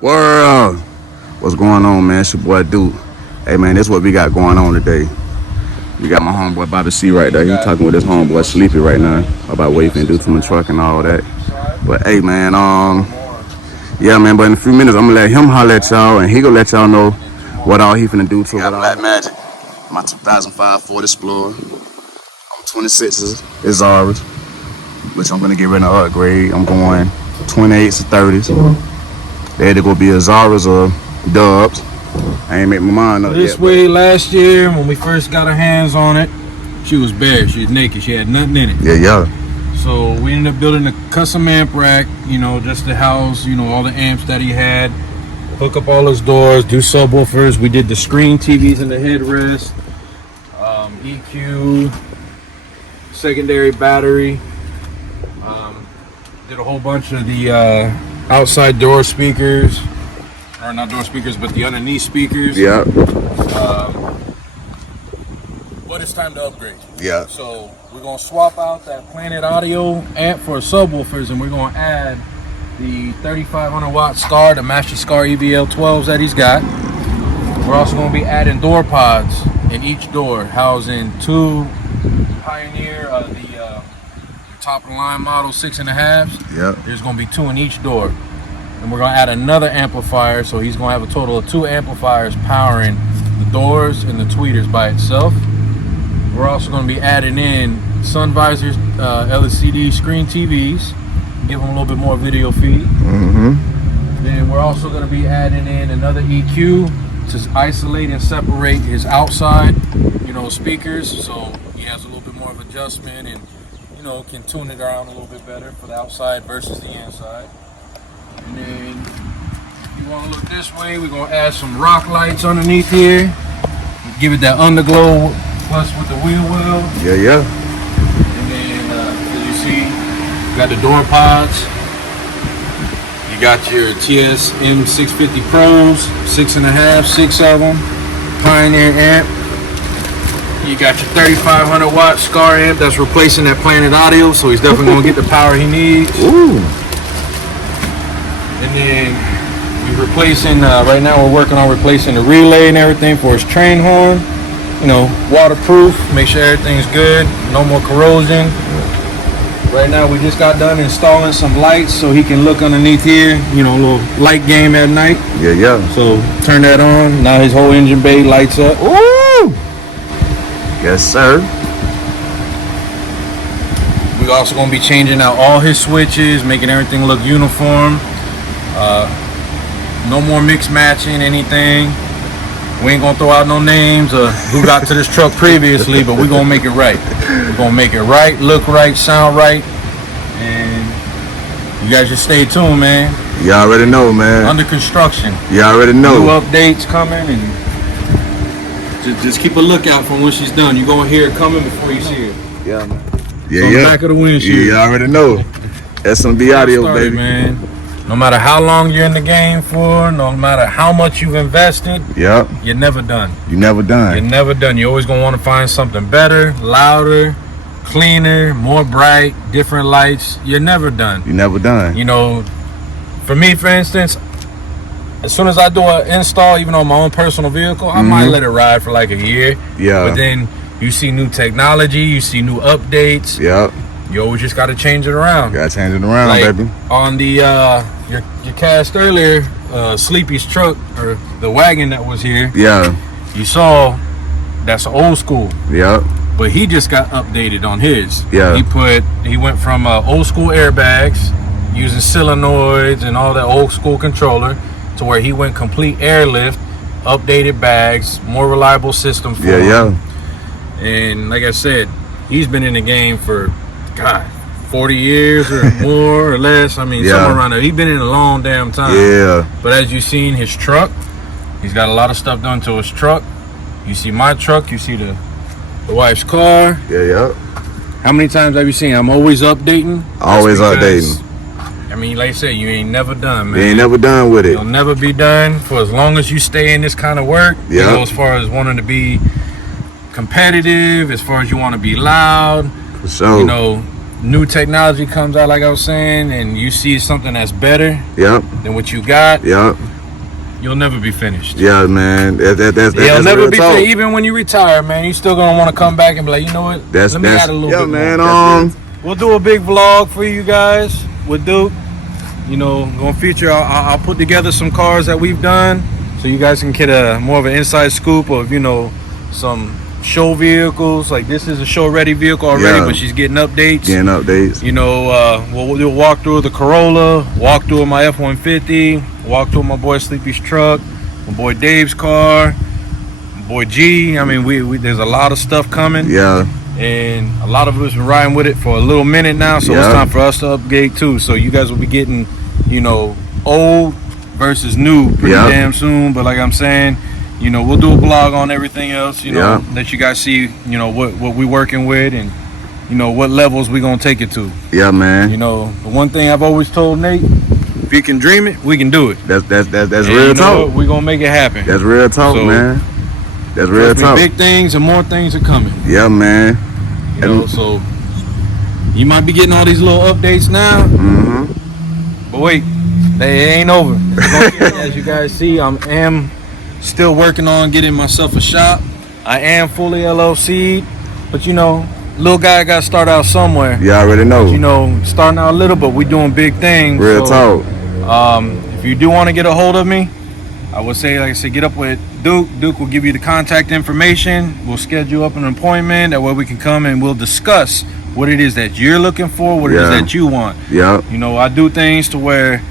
World, what's going on, man? It's your boy Duke. Hey, man, this is what we got going on today. We got my homeboy Bobby C right there. He talking with his homeboy Sleepy right now about what he finna do to my truck and all that. But hey, man, yeah, man. But in a few minutes, I'm gonna let him holler at y'all, and he gonna let y'all know what all he finna do to it. Black Magic, my 2005 Ford Explorer. I'm 26s, it's ours, which I'm gonna get rid of an upgrade. I'm going 28s to 30s. They're either gonna be a Zara's or Dubs. I ain't make my mind up this yet. Way last year when we first got our hands on it, she was bare. She was naked. She had nothing in it. Yeah. So we ended up building a custom amp rack, just to house, all the amps that he had. Hook up all his doors, do subwoofers. We did the screen TVs in the headrest, EQ, secondary battery. Did a whole bunch of the outside door speakers, or not door speakers, but the underneath speakers. Yeah. But it's time to upgrade. Yeah. So we're gonna swap out that Planet Audio amp for subwoofers, and we're gonna add the 3,500 watt Scar, the Master Scar EVL 12s that he's got. We're also gonna be adding door pods in each door, housing two Pioneer, the top of the line model 6.5s. Yeah. There's gonna be two in each door. And we're gonna add another amplifier, so he's gonna have a total of two amplifiers powering the doors and the tweeters by itself. We're also gonna be adding in sun visors, LCD screen TVs, give them a little bit more video feed. Then we're also gonna be adding in another EQ to isolate and separate his outside, speakers, so he has a little bit more of adjustment and can tune it around a little bit better for the outside versus the inside. And then if you want to look this way, we're going to add some rock lights underneath here. Give it that underglow plus with the wheel well. Yeah. And then as you see, you got the door pods. You got your TS M650 Pros, 6.5, 6 of them. Pioneer amp. You got your 3,500 watt Scar amp that's replacing that Planet Audio, so he's definitely going to get the power he needs. Ooh. And then we're replacing, right now we're working on replacing the relay and everything for his train horn. Waterproof, make sure everything's good, no more corrosion. Right now we just got done installing some lights so he can look underneath here, a little light game at night. Yeah. So turn that on, now his whole engine bay lights up. Ooh. Yes, sir. We're also going to be changing out all his switches, making everything look uniform. No more mix matching anything. We ain't gonna throw out no names of who got to this truck previously, but we're gonna make it right. We're gonna make it right, look right, sound right, and you guys just stay tuned, man. You already know, man. Under construction. You already know. New updates coming, and just keep a lookout for when she's done. You're gonna hear it coming before you see it. Yeah, man. Yeah. On the back of the windshield. You already know. SMB audio, Started, baby. Man. No matter how long you're in the game for, no matter how much you've invested, Yep. you're never done. You never done. You're never done. You're always gonna want to find something better, louder, cleaner, more bright, different lights. You're never done. You never done. For me, for instance, as soon as I do an install, even on my own personal vehicle, I might let it ride for like a year. Yeah. But then you see new technology, you see new updates. Yep. You always just gotta change it around. Gotta change it around, Like baby. on the your cast earlier, Sleepy's truck or the wagon that was here. Yeah. You saw that's old school. Yep. But he just got updated on his. Yeah. He went from old school airbags using solenoids and all that old school controller to where he went complete airlift, updated bags, more reliable system for him. Yeah. And like I said, he's been in the game for 40 years or more or less. I mean, somewhere around there. He's been in a long damn time. Yeah. But as you've seen his truck, he's got a lot of stuff done to his truck. You see my truck, you see the wife's car. Yeah. How many times have you seen? I'm always updating. Always updating. I mean, like I said, you ain't never done, man. You ain't never done with it. You'll never be done for as long as you stay in this kind of work. Yeah. As far as wanting to be competitive, as far as you want to be loud. For sure. New technology comes out, like I was saying, and you see something that's better Yep. than what you got. Yep. you'll never be finished. Yeah, man. That's You'll never real be talk. finished. Even when you retire, man, you still gonna want to come back and be like, you know what? Let me add a little bit man. more. We'll do a big vlog for you guys with Duke. You know, gonna feature. I'll put together some cars that we've done, so you guys can get a more of an inside scoop of, you know, some show vehicles. Like this is a show ready vehicle already, but she's getting updates. You know, we'll do a walkthrough of the Corolla, walkthrough of my F-150, walkthrough of my boy Sleepy's truck, my boy Dave's car, my boy G. I mean, we there's a lot of stuff coming. Yeah. And a lot of us been riding with it for a little minute now, so it's time for us to upgrade too. So you guys will be getting, you know, old versus new pretty damn soon. But like I'm saying, you know, we'll do a blog on everything else, you know, that you guys see, you know, what we working with and, you know, what levels we gonna take it to. Yeah, man. You know, the one thing I've always told Nate, if you can dream it, we can do it. That's and real talk. We're gonna make it happen. That's real talk, man. That's real talk. Big things and more things are coming. Yeah, man. You know, so you might be getting all these little updates now, but wait, they ain't over. As you guys see, I am still working on getting myself a shop. I am fully LLC'd, but you know, little guy got to start out somewhere. Yeah, I already know. But, you know, starting out little, but we doing big things. Real talk. If you do want to get a hold of me, I would say, like I said, get up with Duke. Duke will give you the contact information. We'll schedule up an appointment. That way we can come and we'll discuss what it is that you're looking for, what it is that you want. Yeah. You know, I do things to where,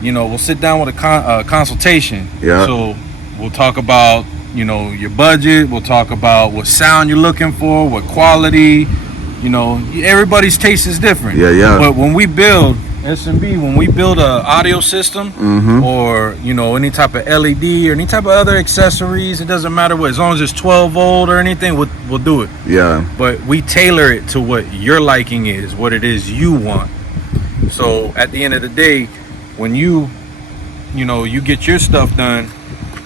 you know, we'll sit down with a consultation. Yeah. So we'll talk about, you know, your budget. We'll talk about what sound you're looking for, what quality. You know, everybody's taste is different. Yeah. But when we build S&B, when we build a audio system or, you know, any type of LED or any type of other accessories, it doesn't matter what, as long as it's 12 volt or anything, we'll do it. Yeah. But we tailor it to what your liking is, what it is you want. So at the end of the day, when you know, you get your stuff done,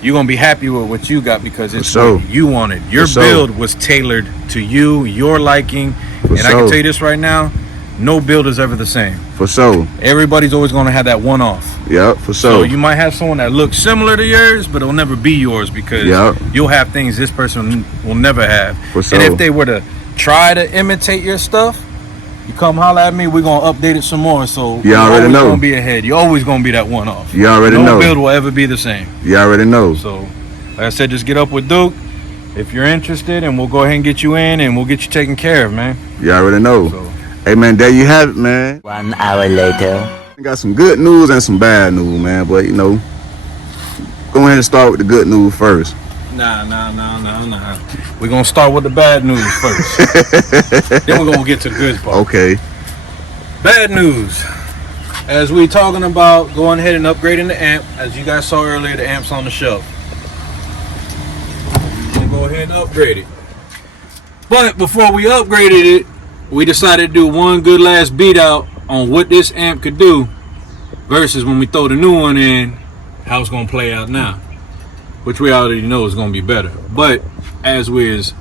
you're gonna be happy with what you got because it's what you wanted. Your build was tailored to you, your liking. And I can tell you this right now, no build is ever the same. For sure. Everybody's always going to have that one off. Yeah, for sure. So you might have someone that looks similar to yours, but it'll never be yours because you'll have things this person will never have. For sure. And if they were to try to imitate your stuff, you come holler at me, we're going to update it some more. So you already know. You're going to be ahead. You're always going to be that one off. You already know. No build will ever be the same. You already know. So, like I said, just get up with Duke if you're interested, and we'll go ahead and get you in, and we'll get you taken care of, man. You already know. So, hey, man, there you have it, man. 1 hour later. We got some good news and some bad news, man. But, you know, go ahead and start with the good news first. Nah. We're going to start with the bad news first. Then we're going to get to the good part. Okay. Bad news. As we talking about going ahead and upgrading the amp, as you guys saw earlier, the amp's on the shelf. We'll go ahead and upgrade it. But before we upgraded it, we decided to do one good last beat out on what this amp could do versus when we throw the new one in, how it's going to play out now, which we already know is going to be better. But as we is,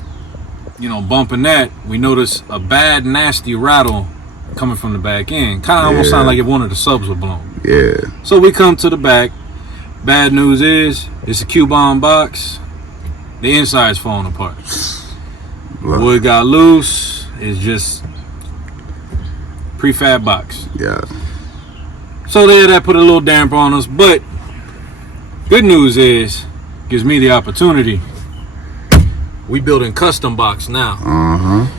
you know, bumping that, we notice a bad, nasty rattle coming from the back end. Kind of almost sound like if one of the subs were blown. Yeah. So we come to the back. Bad news is, it's a Q-bomb box. The inside's falling apart. Wood got loose. It's just prefab box. Yeah. So that put a little damper on us. But good news is, gives me the opportunity. We building custom box now.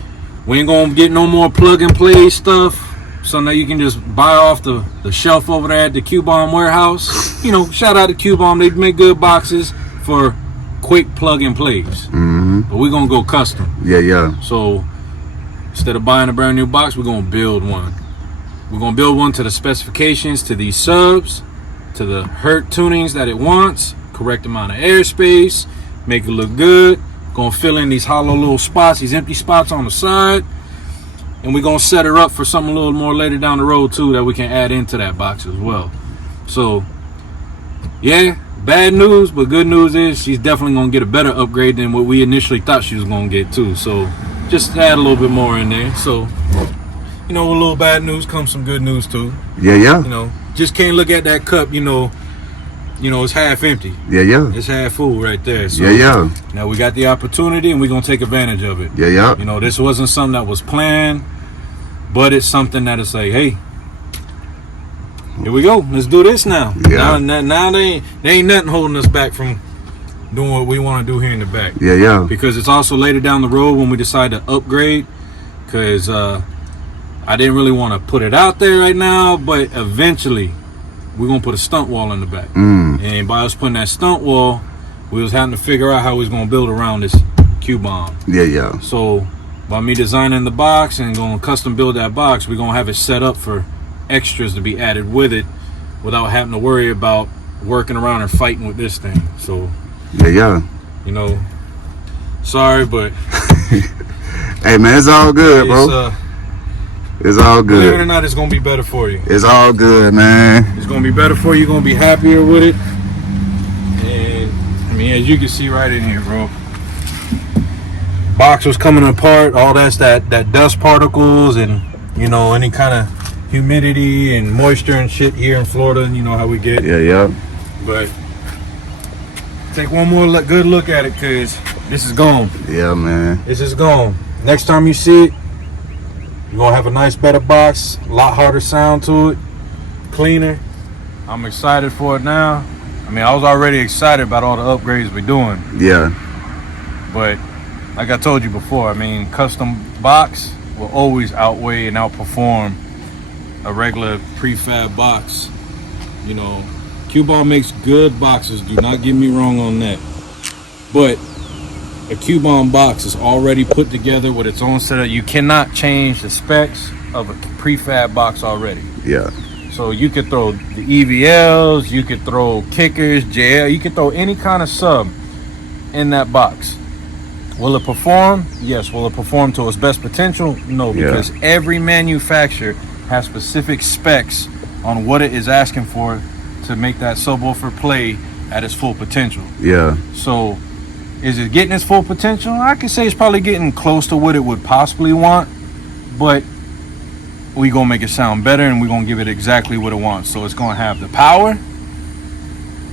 We ain't gonna get no more plug and play stuff. So now you can just buy off the shelf over there at the Q-bomb warehouse. You know, shout out to Q-bomb. They make good boxes for quick plug and plays. But we're gonna go custom. Yeah. So instead of buying a brand new box, we're gonna build one. We're gonna build one to the specifications, to these subs, to the hertz tunings that it wants, correct amount of airspace, make it look good. Gonna fill in these hollow little spots, these empty spots on the side, and we're gonna set her up for something a little more later down the road too that we can add into that box as well. So yeah, bad news, but good news is she's definitely gonna get a better upgrade than what we initially thought she was gonna get too. So just add a little bit more in there. So, you know, with a little bad news comes some good news too. Yeah. You know, just can't look at that cup, you know, you know, it's half empty. Yeah. It's half full right there. So Yeah. now we got the opportunity and we're going to take advantage of it. Yeah. You know, this wasn't something that was planned, but it's something that is like, hey, here we go. Let's do this now. Yeah. Now they ain't nothing holding us back from doing what we want to do here in the back. Yeah. Because it's also later down the road when we decide to upgrade. Because I didn't really want to put it out there right now, but eventually we're going to put a stunt wall in the back. And by us putting that stunt wall, we was having to figure out how we was going to build around this Q-bomb. Yeah. So by me designing the box and going to custom build that box, we're going to have it set up for extras to be added with it without having to worry about working around and fighting with this thing. So Yeah. you know, sorry, but Hey man, it's all good, bro. It's all believe it or good. not, it's gonna be better for you. It's all good, man. It's gonna be better for you. You're gonna be happier with it. And I mean, as you can see right in here, bro, box was coming apart. All that dust particles and, you know, any kind of humidity and moisture and shit here in Florida. You know how we get. Yeah. But take one more good look at it, cause this is gone. Yeah, man. This is gone. Next time you see it, you're gonna have a nice, better box, a lot harder sound to it, cleaner. I'm excited for it now. I mean, I was already excited about all the upgrades we're doing, Yeah. but like I told you before, I mean, custom box will always outweigh and outperform a regular prefab box. You know, Q-Bomb makes good boxes, do not get me wrong on that. But a Q-Bomb box is already put together with its own setup. You cannot change the specs of a prefab box already. Yeah. So you could throw the EVLs, you could throw kickers, JL, you could throw any kind of sub in that box. Will it perform? Yes. Will it perform to its best potential? No, because every manufacturer has specific specs on what it is asking for to make that subwoofer play at its full potential. Yeah. So is it getting its full potential? I could say it's probably getting close to what it would possibly want, but we're going to make it sound better and we're going to give it exactly what it wants. So it's going to have the power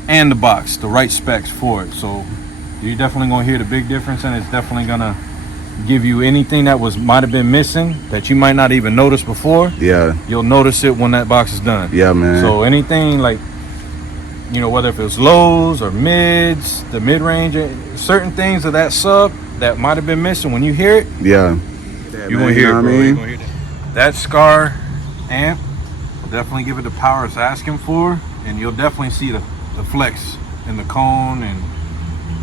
and the box, the right specs for it. So you're definitely going to hear the big difference, and it's definitely going to give you anything that might have been missing that you might not even notice before. Yeah. You'll notice it when that box is done. Yeah, man. So anything like, you know, whether if it's lows or mids, the mid-range, certain things of that sub that might have been missing, when you hear it, Yeah. you're going to hear it, bro. You're gonna hear that Scar amp will definitely give it the power it's asking for, and you'll definitely see the flex in the cone and,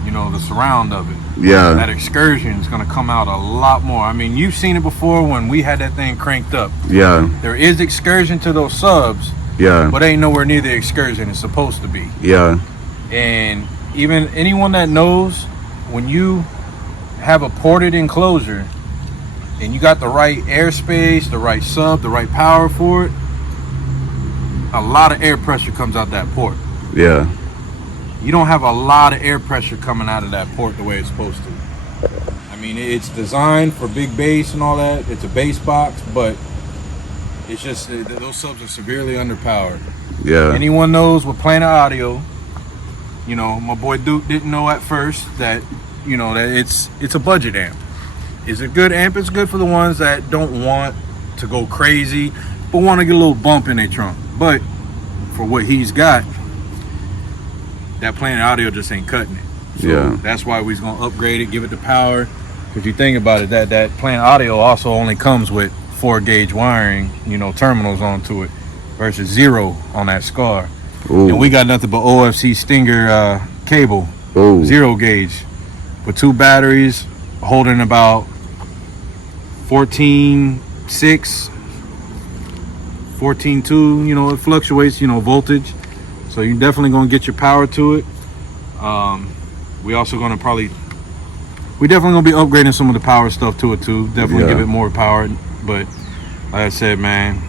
you know, the surround of it. Yeah. That excursion is going to come out a lot more. I mean, you've seen it before when we had that thing cranked up. Yeah. There is excursion to those subs, Yeah. but ain't nowhere near the excursion it's supposed to be. Yeah. And even anyone that knows, when you have a ported enclosure and you got the right airspace, the right sub, the right power for it, a lot of air pressure comes out that port. Yeah. You don't have a lot of air pressure coming out of that port the way it's supposed to. I mean, it's designed for big bass and all that. It's a bass box, but it's just those subs are severely underpowered. Yeah. Anyone knows with Planet Audio, you know, my boy Duke didn't know at first that, you know, that it's a budget amp. Is it a good amp? It's good for the ones that don't want to go crazy, but want to get a little bump in their trunk. But for what he's got, that Planet Audio just ain't cutting it. So Yeah. that's why we're gonna upgrade it, give it the power. Because you think about it, that Planet Audio also only comes with 4-gauge wiring, you know, terminals onto it, versus 0 on that Scar. Ooh. And we got nothing but OFC Stinger cable, Ooh. 0 gauge, with 2 batteries holding about 14.6, 14.2. You know, it fluctuates, you know, voltage. So you're definitely gonna get your power to it. We also gonna we definitely gonna be upgrading some of the power stuff to it too. Definitely give it more power. But like I said, man,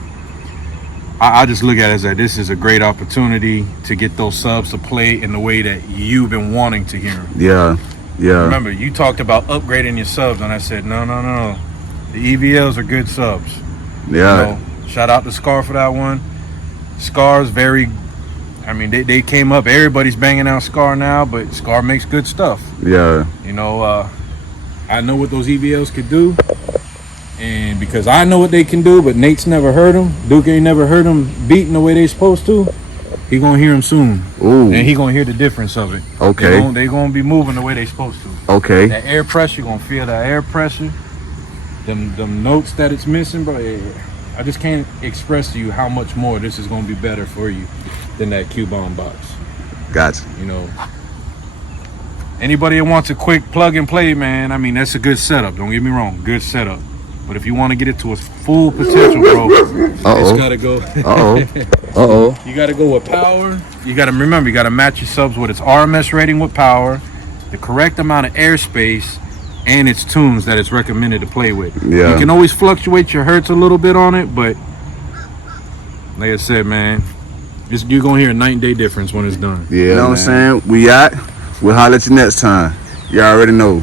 I just look at it as that this is a great opportunity to get those subs to play in the way that you've been wanting to hear them. Yeah. Yeah. Remember, you talked about upgrading your subs, and I said, no. The EVLs are good subs. Yeah. You know, shout out to Scar for that one. Scar's very I mean, they came up. Everybody's banging out Scar now, but Scar makes good stuff. Yeah. You know, I know what those EVLs could do, and because I know what they can do, but Nate's never heard them. Duke ain't never heard them beating the way they supposed to. He gonna hear them soon. Ooh. And he gonna hear the difference of it. Okay. They gonna be moving the way they supposed to. Okay. That air pressure, you gonna feel that air pressure. Them notes that it's missing, bro. I just can't express to you how much more this is gonna be better for you than that Q-Bomb box. Gotcha. You know, anybody that wants a quick plug and play, man, I mean, that's a good setup. Don't get me wrong, good setup. But if you want to get it to its full potential, bro, it's gotta go. You gotta go with power. You gotta remember, you gotta match your subs with its RMS rating with power, the correct amount of airspace, and its tunes that it's recommended to play with. Yeah. You can always fluctuate your hertz a little bit on it, but like I said, man, you're gonna hear a night and day difference when it's done. Yeah, you know what I'm saying? We out. We'll holler at you next time. You already know.